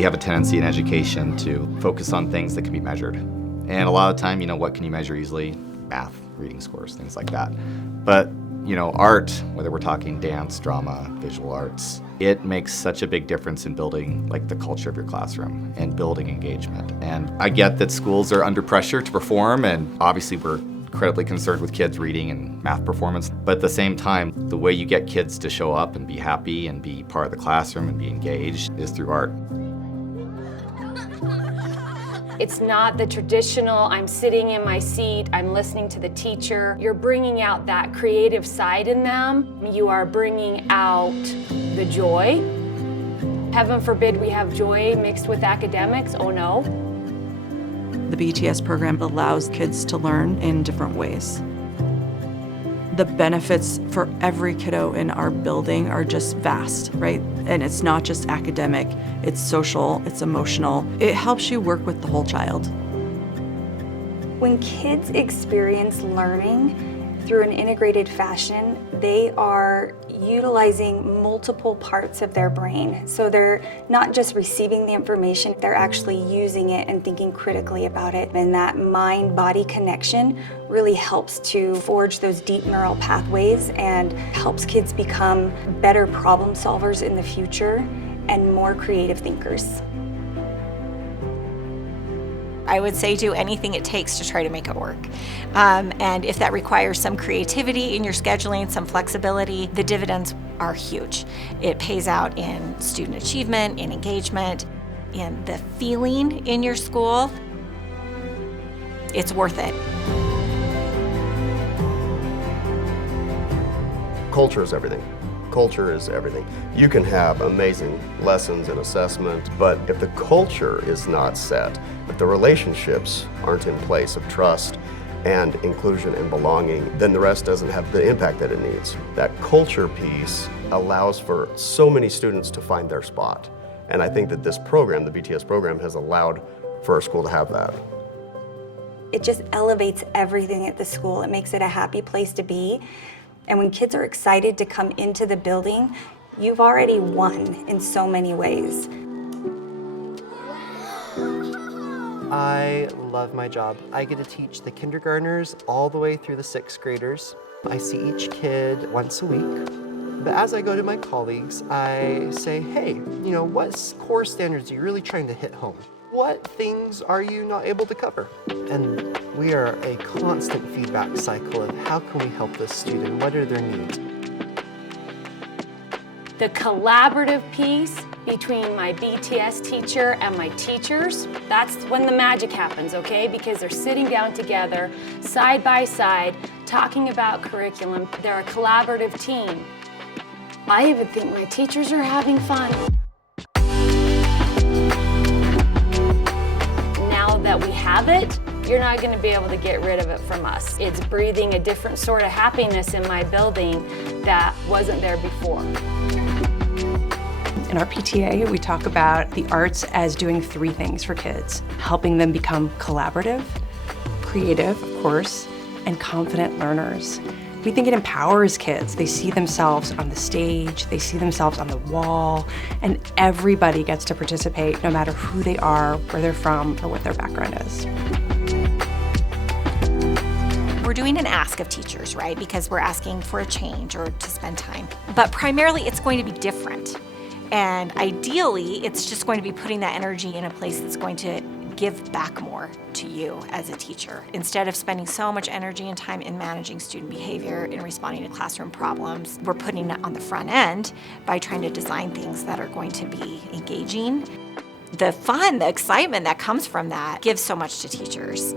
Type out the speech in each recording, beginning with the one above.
You have a tendency in education to focus on things that can be measured. And a lot of the time, what can you measure easily? Math, reading scores, things like that. But, art, whether we're talking dance, drama, visual arts, it makes such a big difference in building the culture of your classroom and building engagement. And I get that schools are under pressure to perform, and obviously we're incredibly concerned with kids' reading and math performance. But at the same time, the way you get kids to show up and be happy and be part of the classroom and be engaged is through art. It's not the traditional, I'm sitting in my seat, I'm listening to the teacher. You're bringing out that creative side in them. You are bringing out the joy. Heaven forbid we have joy mixed with academics, oh no. The BTS program allows kids to learn in different ways. The benefits for every kiddo in our building are just vast, right? And it's not just academic, it's social, it's emotional. It helps you work with the whole child. When kids experience learning through an integrated fashion, they are utilizing multiple parts of their brain. So they're not just receiving the information, they're actually using it and thinking critically about it. And that mind-body connection really helps to forge those deep neural pathways and helps kids become better problem solvers in the future and more creative thinkers. I would say do anything it takes to try to make it work. And if that requires some creativity in your scheduling, some flexibility, the dividends are huge. It pays out in student achievement, in engagement, in the feeling in your school. It's worth it. Culture is everything. Culture is everything. You can have amazing lessons and assessment, but if the culture is not set, if the relationships aren't in place of trust and inclusion and belonging, then the rest doesn't have the impact that it needs. That culture piece allows for so many students to find their spot. And I think that this program, the BTS program, has allowed for our school to have that. It just elevates everything at the school. It makes it a happy place to be. And when kids are excited to come into the building, you've already won in so many ways. I love my job. I get to teach the kindergartners all the way through the 6th graders. I see each kid once a week. But as I go to my colleagues, I say, hey, what core standards are you really trying to hit home? What things are you not able to cover? And we are a constant feedback cycle of how can we help this student? What are their needs? The collaborative piece between my BTS teacher and my teachers, that's when the magic happens, okay? Because they're sitting down together, side by side, talking about curriculum. They're a collaborative team. I even think my teachers are having fun. Now that we have it, you're not going to be able to get rid of it from us. It's breathing a different sort of happiness in my building that wasn't there before. In our PTA, we talk about the arts as doing 3 things for kids: helping them become collaborative, creative, of course, and confident learners. We think it empowers kids. They see themselves on the stage, they see themselves on the wall, and everybody gets to participate no matter who they are, where they're from, or what their background is. We're doing an ask of teachers, right? Because we're asking for a change or to spend time. But primarily, it's going to be different. And ideally, it's just going to be putting that energy in a place that's going to give back more to you as a teacher. Instead of spending so much energy and time in managing student behavior and responding to classroom problems, we're putting it on the front end by trying to design things that are going to be engaging. The fun, the excitement that comes from that gives so much to teachers.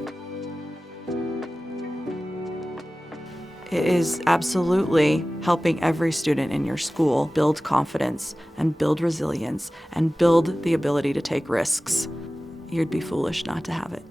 It is absolutely helping every student in your school build confidence and build resilience and build the ability to take risks. You'd be foolish not to have it.